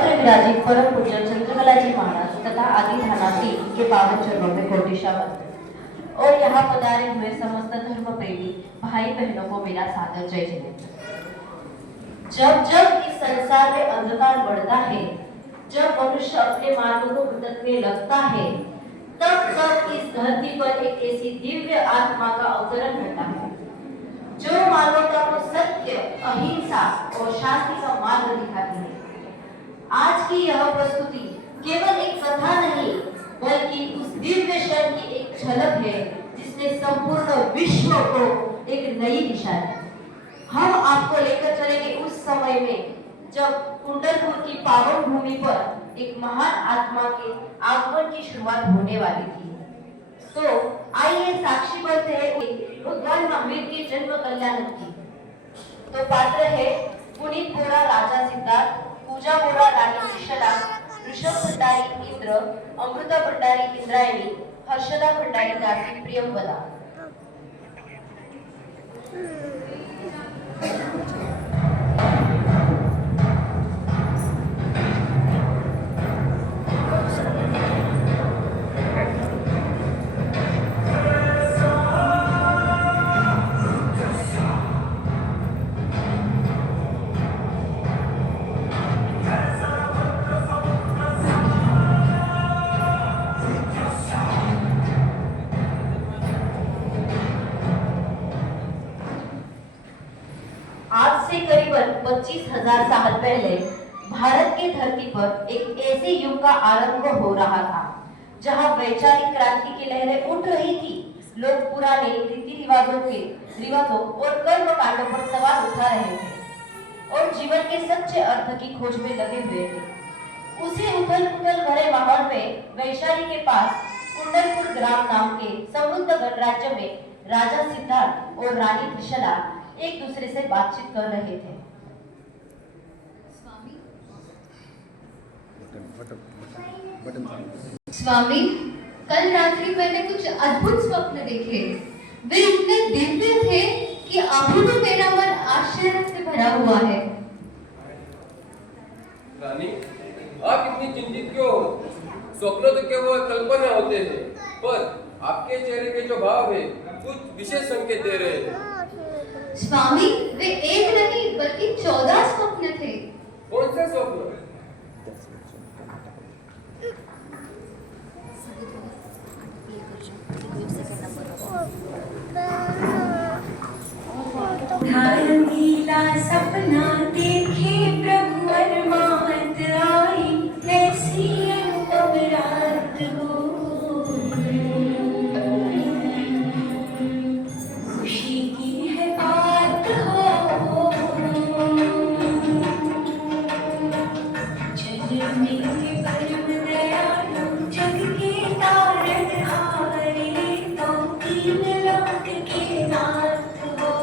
पत्र विराजित परम पूज्य चंद्रकला जी महाराज तथा आदि धानासी के पावन चरणों में कोटिशा वंदन। और यहाँ पधारे हुए समस्त धर्म प्रेमी भाई बहनों को मेरा सादर जय जयंती। जब जब इस संसार में अंधकार बढ़ता है, जब मनुष्य अपने मार्ग को भटकने लगता है, तब तब इस धरती पर एक ऐसी दिव्य आत्मा का अवतरण होता है जो मानवता को सत्य, अहिंसा और शांति का मार्ग दिखाती है। आज की यह प्रस्तुति केवल एक कथा नहीं, बल्कि उस दिव्य क्षण की एक झलक है जिसने संपूर्ण विश्व को एक नई दिशा दी। हम आपको लेकर चलेंगे उस समय में जब कुंडलपुर की पावन भूमि पर एक महान आत्मा के आगमन की शुरुआत होने वाली थी। तो आइए साक्षी बनते हैं भगवान महावीर के जन्म कल्याण की। तो पात्र है पुनीत बोरा राजा सिद्धार्थ, पूजा बोरा रानी त्रिशला, ऋषभ भंडारी इंद्र, अमृता भंडारी इंद्रायणी, हर्षदा भंडारी दासी प्रियंवदा। आज से करीबन 25,000 साल पहले भारत की धरती पर एक ऐसे युग का आरंभ हो रहा था जहां वैचारिक क्रांति की लहरें उठ रही थी। लोग पुराने रीति रिवाजों और कर्म कांडों पर सवाल उठा रहे थे और जीवन के सच्चे अर्थ की खोज में लगे हुए थे। उसी उथल-पुथल भरे माहौल में वैशाली के पास कुंडलपुर ग्राम नाम के समृद्ध गणराज्य में राजा सिद्धार्थ और रानी त्रिशला एक दूसरे से बातचीत कर रहे थे। स्वामी, कल रात्रि मैंने कुछ अद्भुत स्वप्न देखे। वे इतने दिव्य थे कि अभी भी मेरा मन आश्चर्य से भरा हुआ है। रानी, आप इतनी चिंतित क्यों हो? स्वप्न तो केवल कल्पना होते हैं, पर आपके चेहरे के जो भाव है कुछ विशेष संकेत दे रहे हैं। स्वामी, वे एक नहीं बल्कि 14 स्वप्न थे। कौन से स्वप्न? नीला सपना देखे प्रभु अरमात आई, ऐसी अनुपम रात हो। खुशी की है बात हो, जग में परम दयालु, जग के तारण हारे, तो तीन लोक के नाथ हो।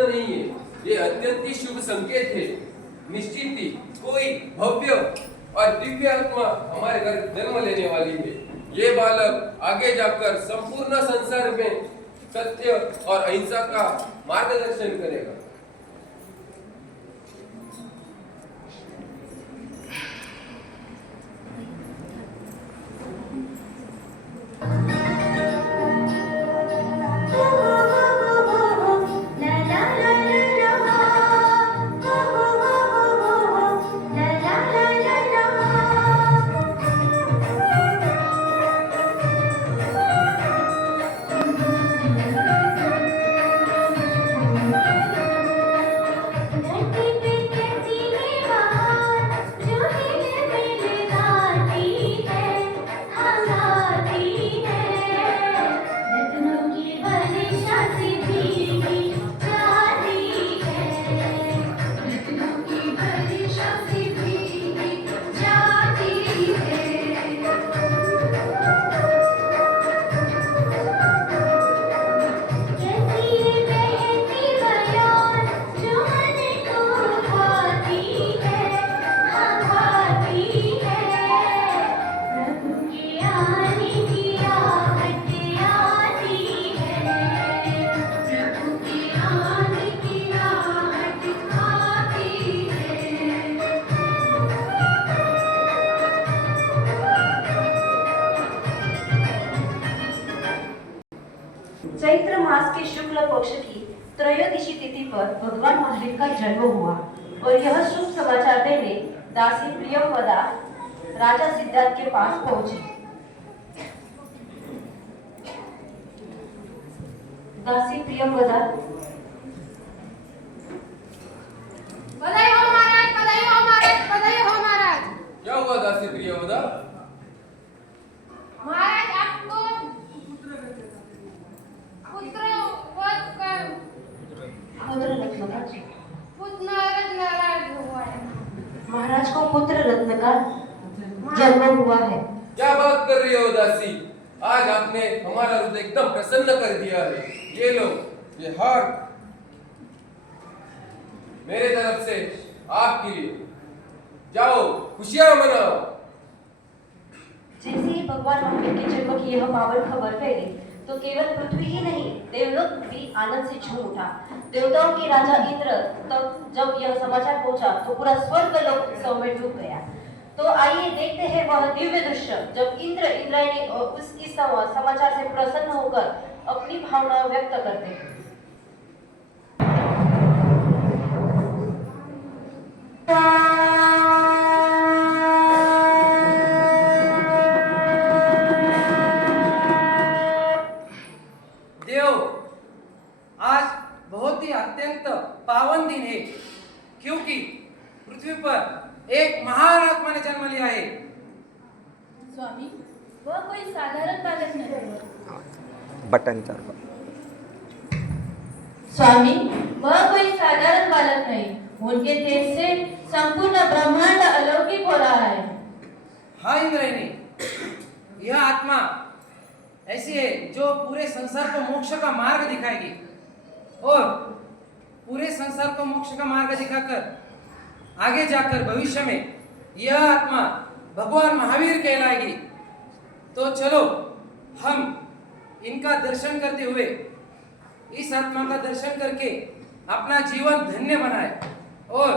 प्रश्न नहीं है, ये अत्यंत ही शुभ संकेत है। निश्चित ही कोई भव्य और दिव्य आत्मा हमारे घर जन्म लेने वाली है। ये बालक आगे जाकर संपूर्ण संसार में सत्य और अहिंसा का मार्गदर्शन करेगा। चैत्र मास के शुक्ल पक्ष की त्रयोदशी तिथि पर भगवान महावीर का जन्म हुआ और यह शुभ समाचार देने दासी प्रियंवदा राजा सिद्धार्थ के पास पहुंची। दासी प्रियंवदा, बधाई हो महाराज, बधाई हो महाराज, बधाई हो महाराज। क्या हुआ दासी प्रियंवदा? महाराज आपको पुत्र वध कर पुत्र रत्न राज हुआ है। महाराज को पुत्र रत्न का जन्म हुआ है। क्या बात कर रही हो दासी? आज आपने हमारा हृदय एकदम प्रसन्न कर दिया है। ये लो, ये हार मेरे तरफ से आपके लिए। जाओ, खुशियां मनाओ। जैसे ही भगवान महावीर के जन्म की यह पावन खबर फैली तो केवल पृथ्वी ही नहीं, देवलोक भी आनंद से झूम उठा। देवताओं के राजा इंद्र तब जब यह समाचार पहुंचा तो पूरा स्वर्ग लोक उत्सव में डूब गया। तो आइए देखते हैं वह दिव्य दृश्य जब इंद्र इंद्रायणी और उसकी समाचार से प्रसन्न होकर अपनी भावना व्यक्त करते हैं। आज बहुत ही अत्यंत पावन दिन है, क्योंकि पृथ्वी पर एक महान आत्मा ने जन्म लिया है। स्वामी, वह कोई साधारण बालक नहीं। बटन चार स्वामी, वह कोई साधारण बालक नहीं, उनके तेज से संपूर्ण ब्रह्मांड अलौकिक हो रहा है। हाँ इंद्रायणी, यह आत्मा ऐसी है जो पूरे संसार को मोक्ष का मार्ग दिखाएगी और पूरे संसार को मोक्ष का मार्ग दिखाकर आगे जाकर भविष्य में यह आत्मा भगवान महावीर कहलाएगी। तो चलो हम इनका दर्शन करते हुए इस आत्मा का दर्शन करके अपना जीवन धन्य बनाए और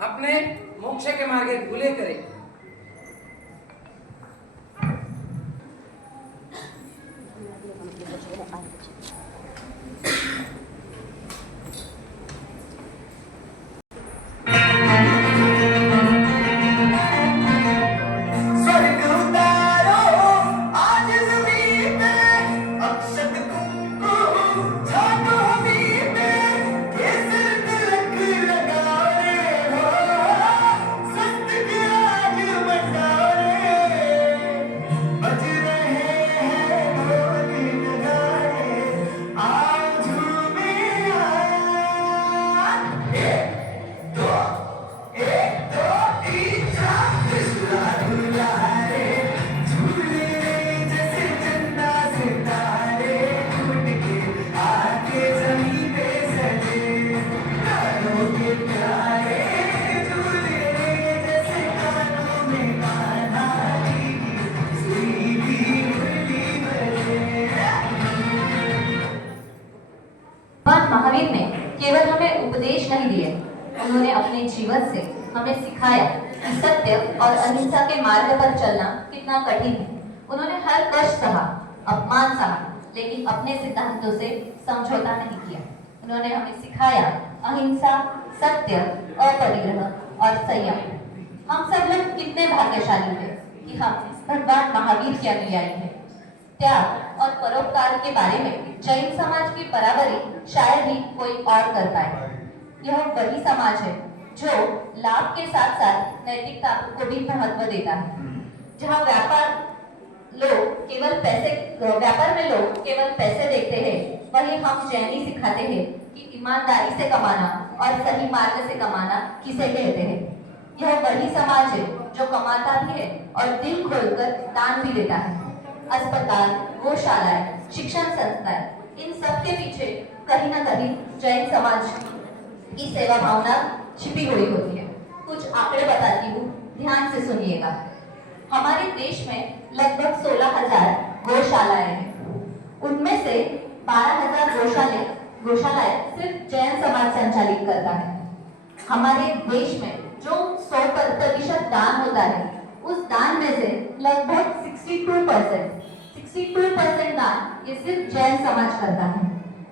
अपने मोक्ष के मार्ग भूले करें। उपदेश नहीं दिए, उन्होंने अपने जीवन से हमें सिखाया कि सत्य और अहिंसा के मार्ग पर चलना कितना कठिन है। उन्होंने हर कष्ट सहा, अपमान सहा, लेकिन अपने सिद्धांतों से समझौता नहीं किया। उन्होंने हमें सिखाया अहिंसा, सत्य, अपरिग्रह और संयम। हम सब लोग कितने भाग्यशाली हैं कि हम भगवान महावीर के अनुयायी हैं। त्याग और परोपकार के बारे में जैन समाज की बराबरी शायद ही कोई और कर पाए। यह वही समाज है जो लाभ के साथ साथ नैतिकता को भी महत्व देता है। जहाँ व्यापार में लोग केवल पैसे देखते हैं, वही हम जैनी सिखाते हैं कि ईमानदारी से कमाना और सही मार्ग से कमाना किसे कहते हैं। यह वही समाज है जो कमाता भी है और दिल खोलकर दान भी देता है। अस्पताल, गौशालाएं, शिक्षण संस्थाएं, इन सब के पीछे कहीं ना कहीं जैन समाज की सेवा भावना छिपी हुई होती है। कुछ आंकड़े बताती हूँ, ध्यान से सुनिएगा। हमारे देश में लगभग 16,000 गौशालाएं हैं। उनमें से 12,000 गौशालाएं सिर्फ जैन समाज संचालित करता है। हमारे देश में जो 100% दान होता है, उस दान में से लगभग 62% दान ये सिर्फ जैन समाज करता है।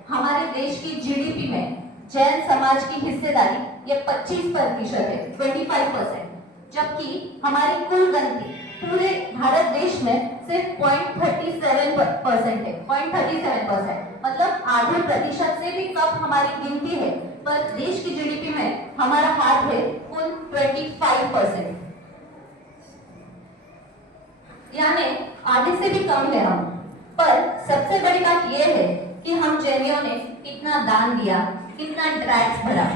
हमारे देश की जीडीपी में जैन समाज की हिस्सेदारी ये 25% है, 25%, जबकि हमारी कुल गिनती पूरे भारत देश में सिर्फ 0.37% है, 0.37%, मतलब आधे प्रतिशत से भी कम हमारी गिनती है, पर देश की जीडीपी में हमारा हाथ है कुल 25%, यानी आधे से भी कम है हम। पर सबसे बड़ी बात यह है कि हम जैनियों ने कितना दान दिया, कितना टैक्स भरा,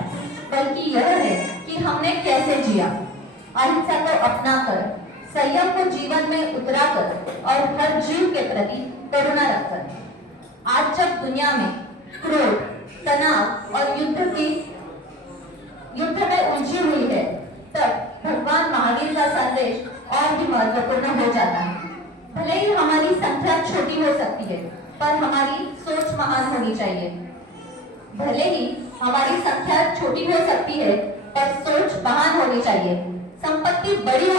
बल्कि यह है कि हमने कैसे जिया। अहिंसा को अपनाकर, संयम को जीवन में उतराकर और हर जीव के प्रति करुणा रखकर। आज जब दुनिया में क्रोध, तनाव और युद्ध में उलझी हुई है, तब भगवान महावीर का संदेश और भी महत्वपूर्ण हो जाता है। भले ही हमारी संख्या छोटी हो सकती है, पर हमारी सोच महान होनी चाहिए। भले ही हमारी संख्या छोटी हो सकती है, पर सोच महान होनी चाहिए। संपत्ति बड़ी हो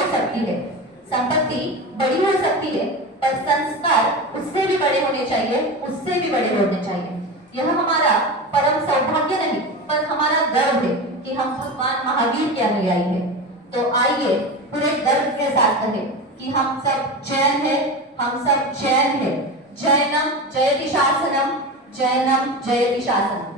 सकती है, पर संस्कार उससे भी बड़े होने चाहिए, उससे भी बड़े होने चाहिए। यह हमारा परम सौभाग्य नहीं, पर हमारा गर्व है कि हम भगवान महावीर के अनुयायी हैं। तो आइए पूरे गर्व के साथ कहें कि हम सब जैन हैं, हम सब जैन हैं। जैनम जयति शासनम, जैनम जयति शासनम।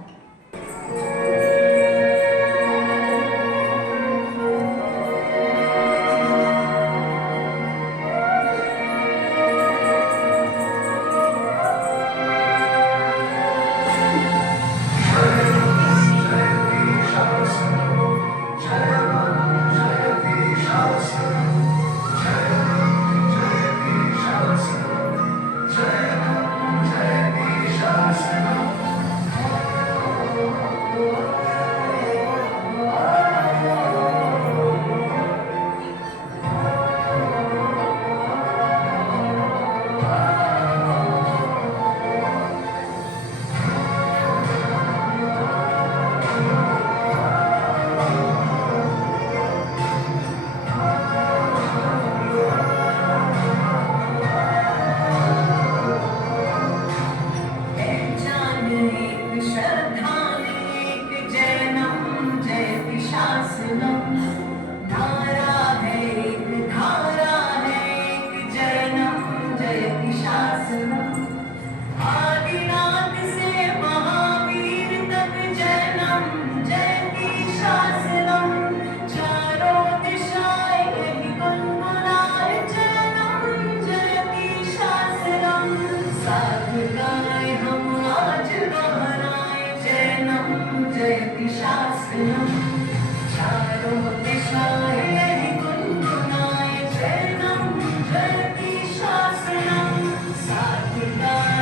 शासनम साधुगाय